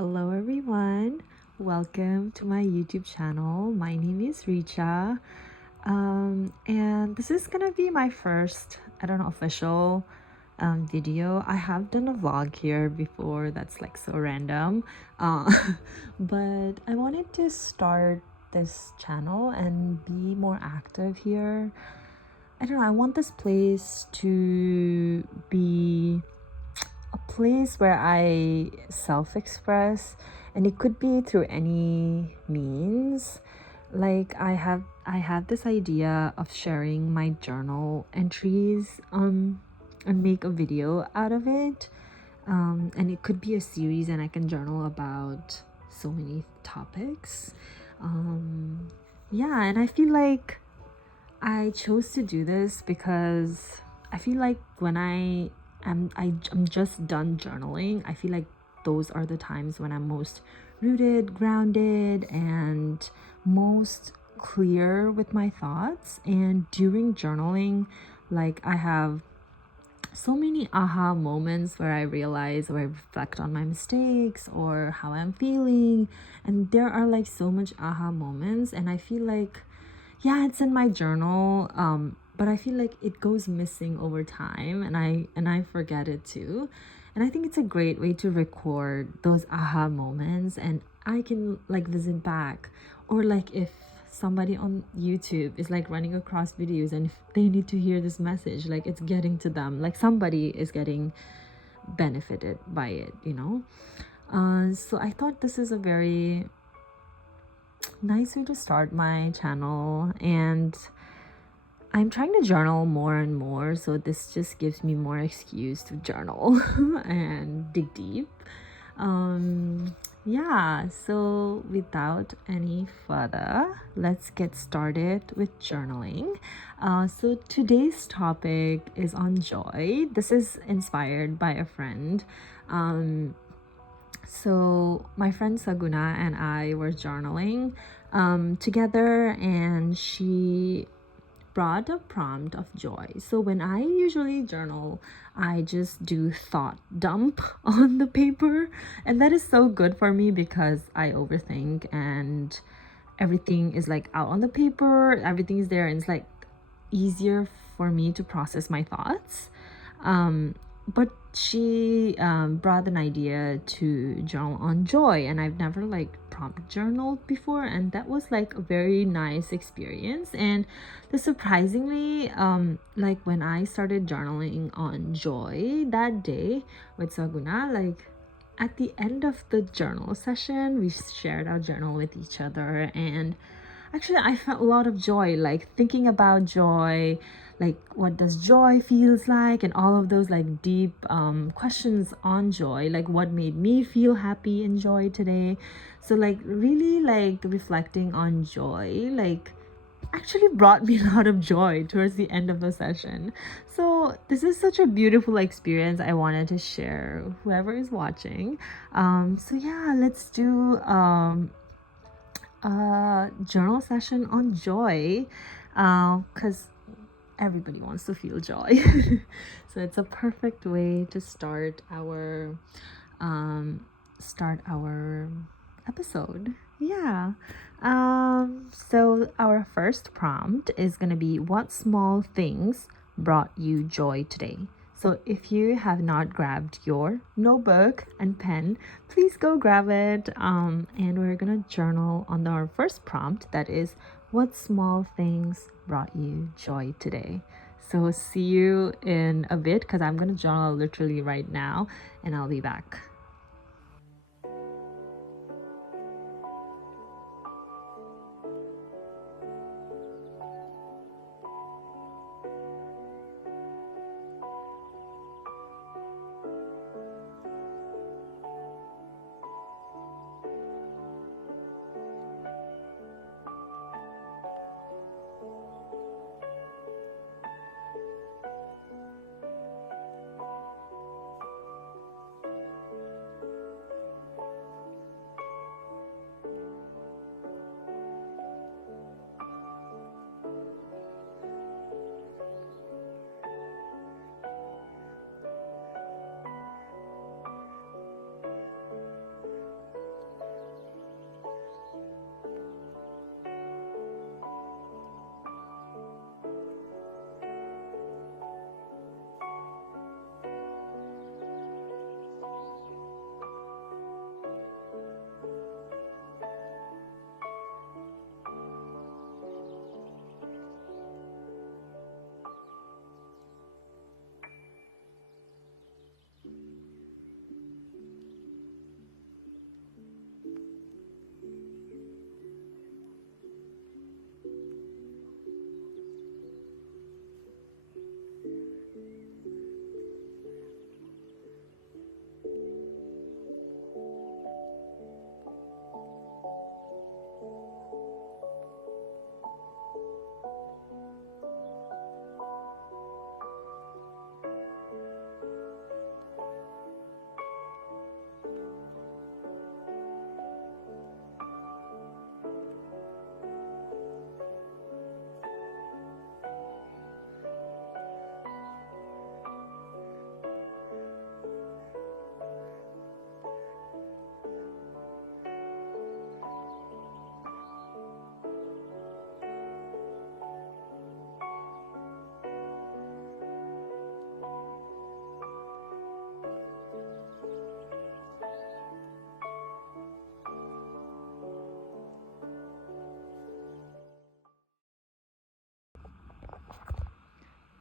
Hello everyone, welcome to my YouTube channel. My name is Richa, and this is gonna be my first, official video. I have done a vlog here before that's like so random, uh, but I wanted to start this channel and be more active here. I don't know, I want this place to be a place where I self-express, and it could be through any means. Like I have this idea of sharing my journal entries and make a video out of it. And it could be a series and I can journal about so many topics. Yeah, and I feel like I chose to do this because I feel like when I'm just done journaling, I feel like those are the times when I'm most rooted, grounded, and most clear with my thoughts. And during journaling, like I have so many aha moments where I realize or I reflect on my mistakes or how I'm feeling. And there are like so much aha moments, and I feel like yeah, it's in my journal, but I feel like it goes missing over time, and I forget it too. And I think it's a great way to record those aha moments, and I can like visit back, or like if somebody on YouTube is like running across videos and if they need to hear this message, like it's getting to them, like somebody is getting benefited by it. So I thought this is a very nice way to start my channel, and I'm trying to journal more and more, so this just gives me more excuse to journal and dig deep. Yeah, so without any further, let's get started with journaling. So today's topic is on joy. This is inspired by a friend. So my friend Saguna and I were journaling together, and she brought a prompt of joy. So when I usually journal, I just do thought dump on the paper, and that is so good for me because I overthink and everything is like out on the paper, everything is there, and it's like easier for me to process my thoughts. But she brought an idea to journal on joy, and I've never like prompt journaled before, and that was like a very nice experience. And the surprisingly, like when I started journaling on joy that day with Saguna, like at the end of the journal session, we shared our journal with each other, and actually I felt a lot of joy, like thinking about joy, like what does joy feels like, and all of those like deep questions on joy, like what made me feel happy and joy today. So like really like reflecting on joy, like actually brought me a lot of joy towards the end of the session. So this is such a beautiful experience I wanted to share whoever is watching. So yeah, let's do a journal session on joy, because everybody wants to feel joy. So it's a perfect way to start our episode. Yeah. So our first prompt is gonna be, what small things brought you joy today? So if you have not grabbed your notebook and pen, please go grab it. And we're gonna journal on our first prompt, that is, what small things brought you joy today? So see you in a bit because I'm gonna journal literally right now, and I'll be back.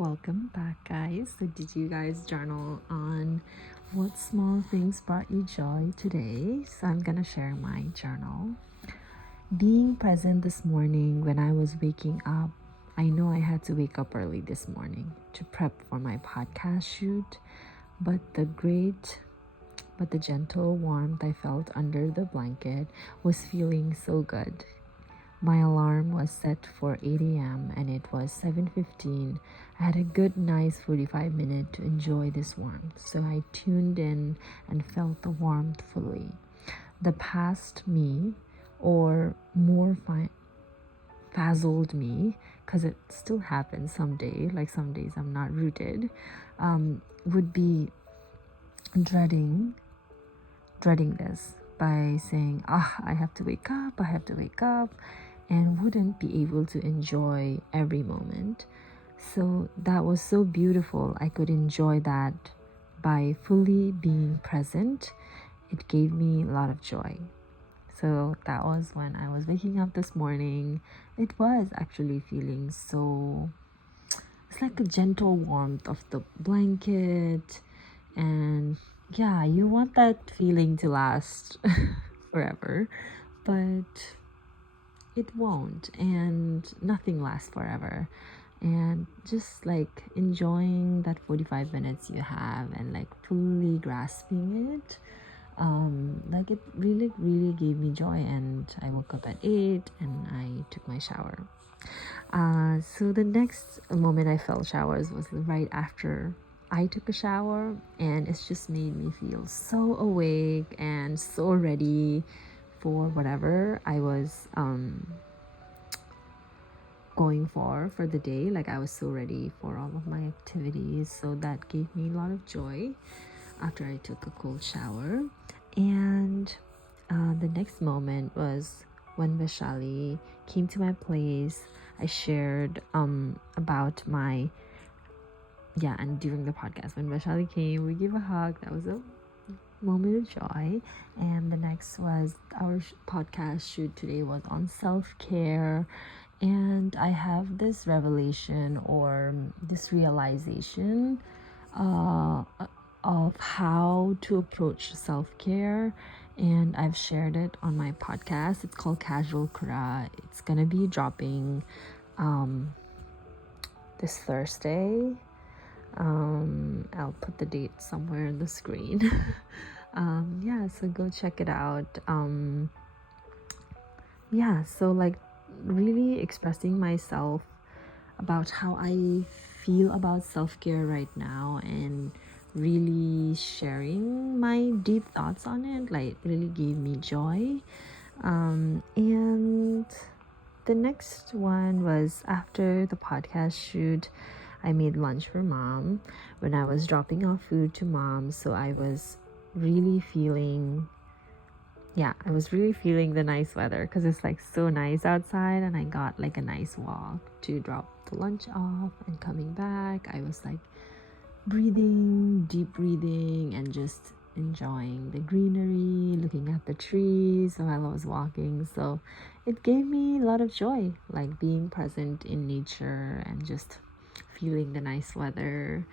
Welcome back, guys. So, did you guys journal on what small things brought you joy today? So, I'm gonna share my journal. Being present this morning when I was waking up, I know I had to wake up early this morning to prep for my podcast shoot, but the gentle warmth I felt under the blanket was feeling so good. My alarm was set for 8 a.m. and it was 7:15. I had a good nice 45 minutes to enjoy this warmth. So I tuned in and felt the warmth fully. The past me or more frazzled me, because it still happens someday, like some days I'm not rooted, would be dreading this by saying, I have to wake up, and wouldn't be able to enjoy every moment. So that was so beautiful. I could enjoy that by fully being present. It gave me a lot of joy. So that was when I was waking up this morning. It was actually feeling so, it's like a gentle warmth of the blanket. And yeah, you want that feeling to last forever, but it won't, and nothing lasts forever. And just like enjoying that 45 minutes you have and like fully grasping it, like it really gave me joy. And I woke up at 8 and I took my shower. So the next moment I felt showers was right after I took a shower, and it's just made me feel so awake and so ready for whatever I was going for the day. Like I was so ready for all of my activities. So that gave me a lot of joy after I took a cold shower. And the next moment was when Vishali came to my place. I shared about my and during the podcast when Vishali came, we gave a hug. That was a moment of joy. And the next was our podcast shoot today was on self-care. And I have this revelation or this realization of how to approach self-care, and I've shared it on my podcast. It's called Casual Kura. It's gonna be dropping this Thursday. I'll put the date somewhere on the screen. So go check it out. So like really expressing myself about how I feel about self-care right now, and really sharing my deep thoughts on it like really gave me joy. And the next one was after the podcast shoot. I made lunch for mom when I was dropping off food to mom. So I was really feeling the nice weather because it's like so nice outside, and I got like a nice walk to drop the lunch off. And coming back, I was like deep breathing and just enjoying the greenery, looking at the trees while I was walking. So it gave me a lot of joy, like being present in nature and just feeling the nice weather.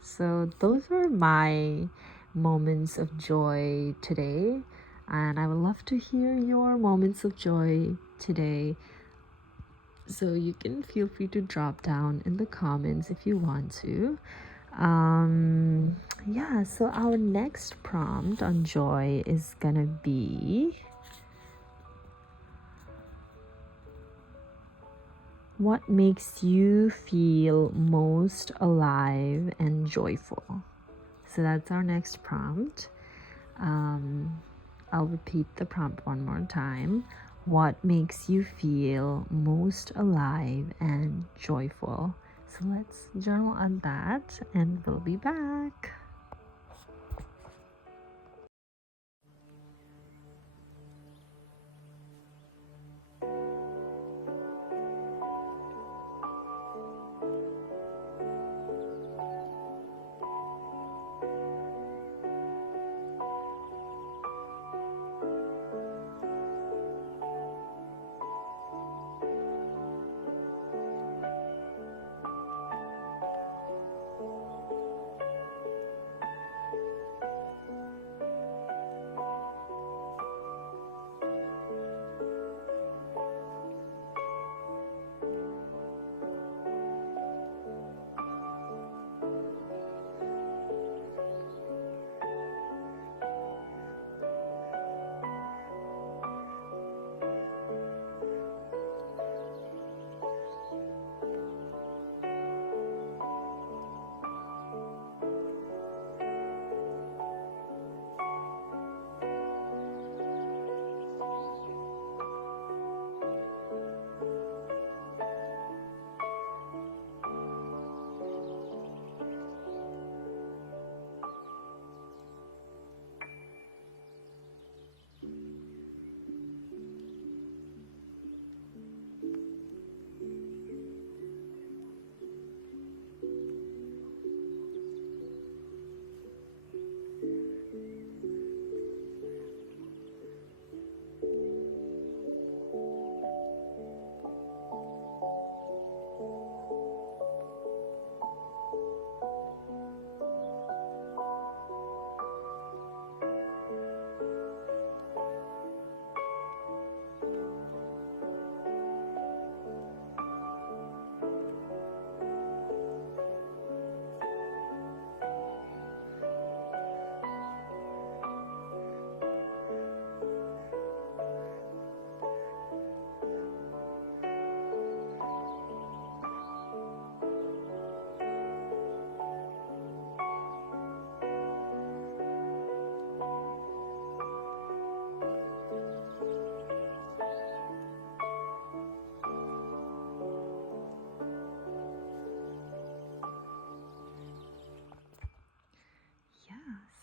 So those were my moments of joy today, and I would love to hear your moments of joy today. So you can feel free to drop down in the comments if you want to. So our next prompt on joy is gonna be, what makes you feel most alive and joyful? So that's our next prompt. I'll repeat the prompt one more time. What makes you feel most alive and joyful? So let's journal on that, and we'll be back.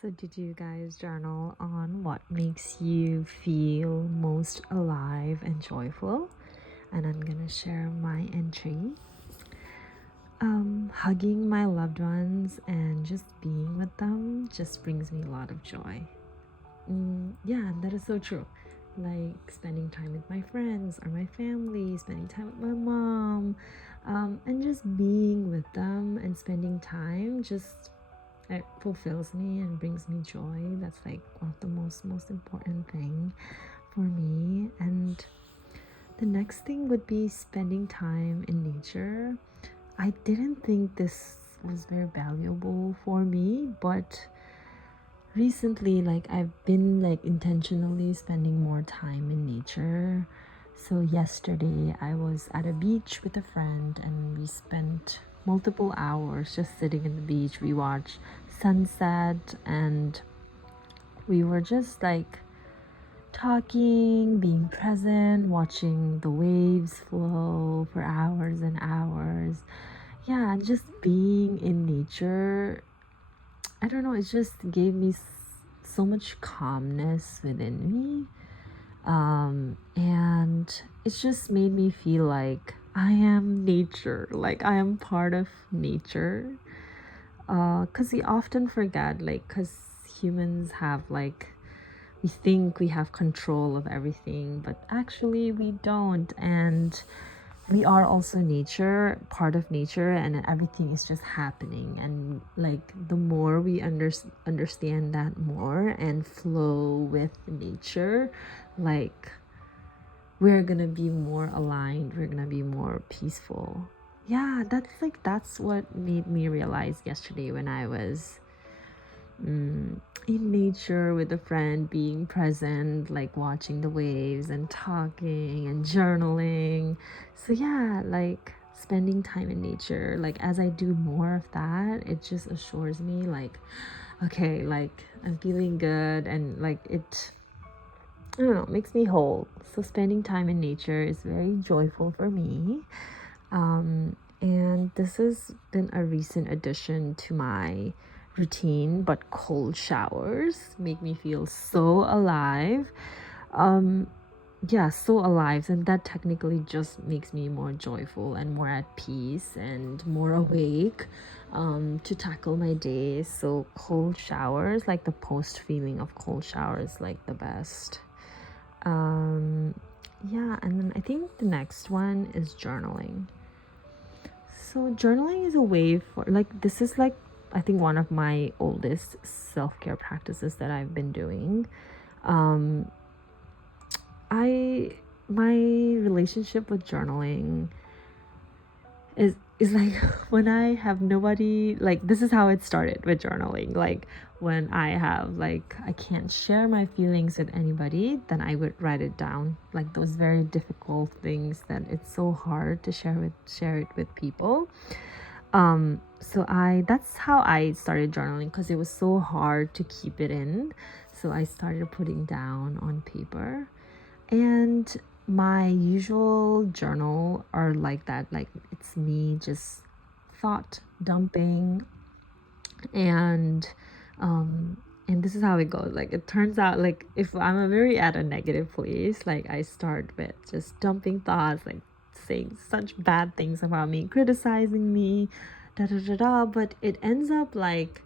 So, did you guys journal on what makes you feel most alive and joyful? And I'm gonna share my entry. Hugging my loved ones and just being with them just brings me a lot of joy. Yeah, that is so true. Like spending time with my friends or my family, spending time with my mom, and just being with them and spending time just it fulfills me and brings me joy. That's like one of the most important thing for me. And the next thing would be spending time in nature. I didn't think this was very valuable for me, but recently like I've been like intentionally spending more time in nature. So yesterday I was at a beach with a friend and we spent multiple hours just sitting in the beach. We watched sunset and we were just like talking, being present, watching the waves flow for hours and hours. Yeah, and just being in nature, I don't know, it just gave me so much calmness within me. And it just made me feel like I am nature, like I am part of nature. Because we often forget, like, because humans have, like, we think we have control of everything, but actually we don't. And we are also nature, part of nature, and everything is just happening. And like the more we understand that more and flow with nature, like we're gonna be more aligned, we're gonna be more peaceful. Yeah, that's what made me realize yesterday when I was in nature with a friend, being present, like watching the waves and talking and journaling. So yeah, like spending time in nature, like as I do more of that, it just assures me like, okay, like I'm feeling good and like it, I don't know, makes me whole. So spending time in nature is very joyful for me. And this has been a recent addition to my routine, but cold showers make me feel so alive. Um, yeah, so alive, and that technically just makes me more joyful and more at peace and more awake to tackle my day. So cold showers, like the post feeling of cold showers, like the best. Um, yeah, and then I think the next one is journaling. So journaling is a way for like this is like I think one of my oldest self-care practices that I've been doing. Um I my relationship with journaling is like when I have nobody, like this is how it started with journaling. Like when I have like I can't share my feelings with anybody, then I would write it down. Like those very difficult things that it's so hard to share it with people. So I that's how I started journaling because it was so hard to keep it in. So I started putting down on paper. And my usual journal are like that, like it's me just thought dumping and and this is how it goes. Like it turns out like if I'm a very at a negative place, like I start with just dumping thoughts, like saying such bad things about me, criticizing me, da da da da, but it ends up like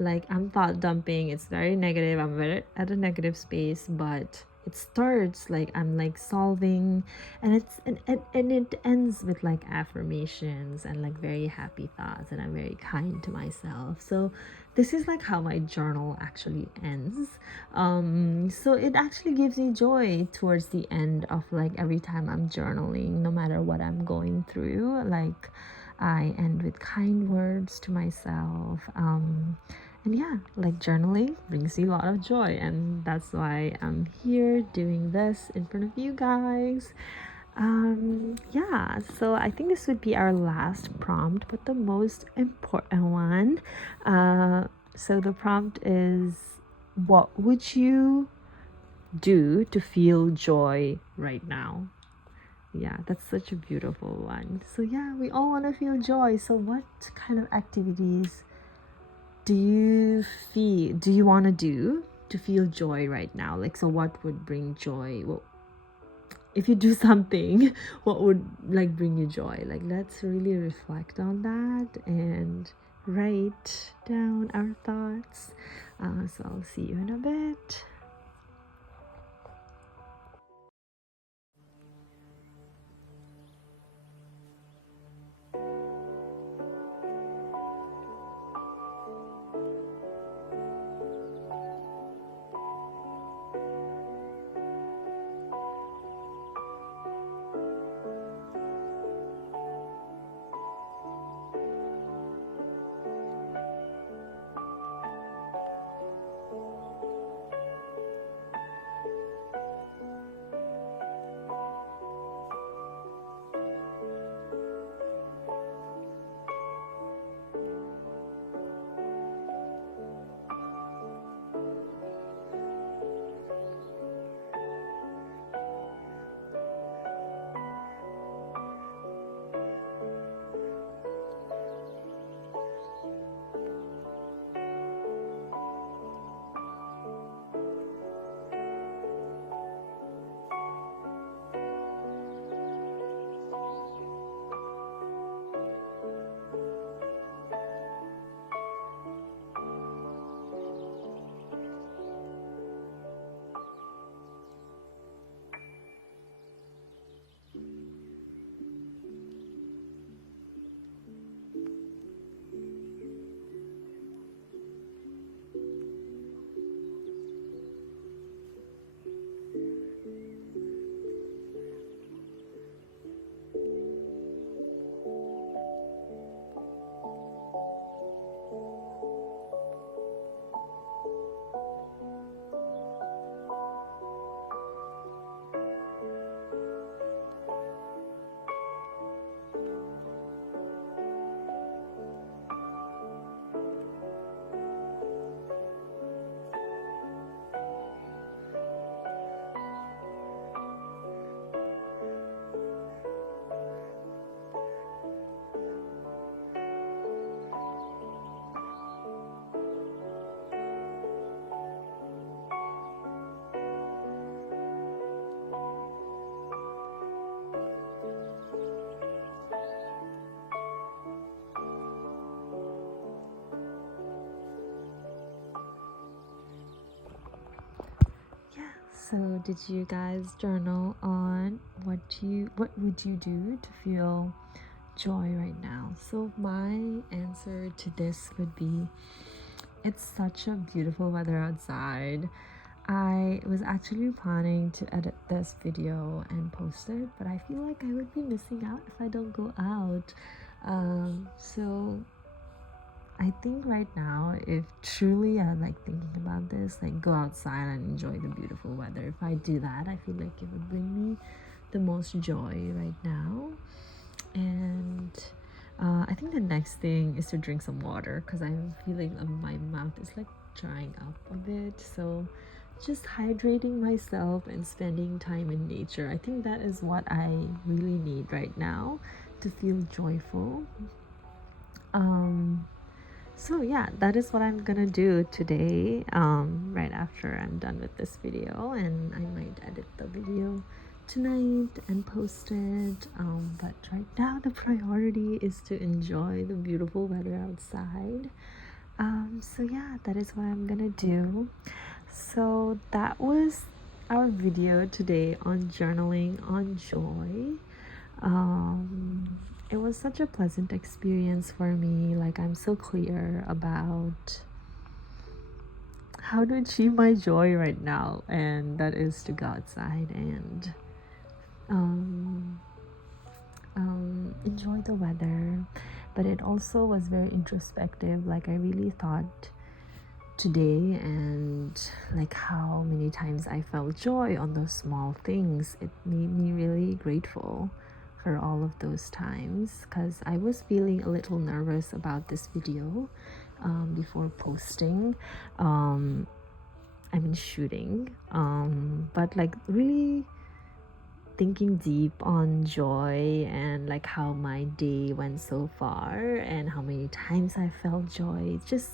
I'm thought dumping, it's very negative, I'm very at a negative space, but it starts like I'm like solving, and and it ends with like affirmations and like very happy thoughts, and I'm very kind to myself. So this is like how my journal actually ends. So it actually gives me joy towards the end of like every time I'm journaling, no matter what I'm going through. Like I end with kind words to myself. And yeah, like journaling brings me a lot of joy, and that's why I'm here doing this in front of you guys. Yeah, so I think this would be our last prompt, but the most important one. So the prompt is, what would you do to feel joy right now? Yeah, that's such a beautiful one. So yeah, we all want to feel joy. So what kind of activities do you want to do to feel joy right now? Like, so what would bring joy? Well, if you do something, what would like bring you joy? Like, let's really reflect on that and write down our thoughts. So I'll see you in a bit. So did you guys journal on what would you do to feel joy right now? So my answer to this would be, it's such a beautiful weather outside. I was actually planning to edit this video and post it, but I feel like I would be missing out if I don't go out. So I think right now, if truly I'm like thinking about this, like go outside and enjoy the beautiful weather. If I do that, I feel like it would bring me the most joy right now. And I think the next thing is to drink some water, because I'm feeling my mouth is like drying up a bit. So just hydrating myself and spending time in nature, I think that is what I really need right now to feel joyful. So yeah, that is what I'm gonna do today, right after I'm done with this video, and I might edit the video tonight and post it. But right now the priority is to enjoy the beautiful weather outside. So yeah, that is what I'm gonna do. So that was our video today on journaling on joy. It was such a pleasant experience for me. Like, I'm so clear about how to achieve my joy right now, and that is to go outside and enjoy the weather. But it also was very introspective. Like, I really thought today, and like how many times I felt joy on those small things. It made me really grateful for all of those times, because I was feeling a little nervous about this video before posting. Shooting, but like really thinking deep on joy and like how my day went so far and how many times I felt joy. It just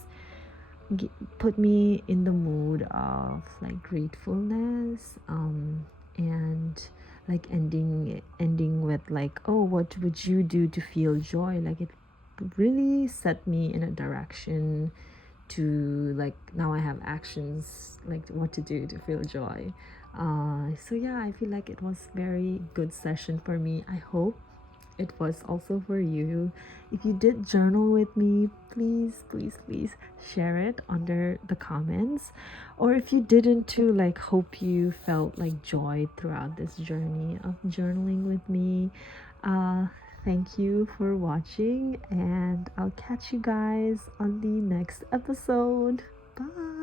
put me in the mood of like gratefulness, and like ending with like, oh, what would you do to feel joy? Like it really set me in a direction to like now I have actions like what to do to feel joy. So yeah, I feel like it was very good session for me. I hope it was also for you. If you did journal with me, please, please, please share it under the comments. Or if you didn't too, like hope you felt like joy throughout this journey of journaling with me. Uh thank you for watching, and I'll catch you guys on the next episode. Bye.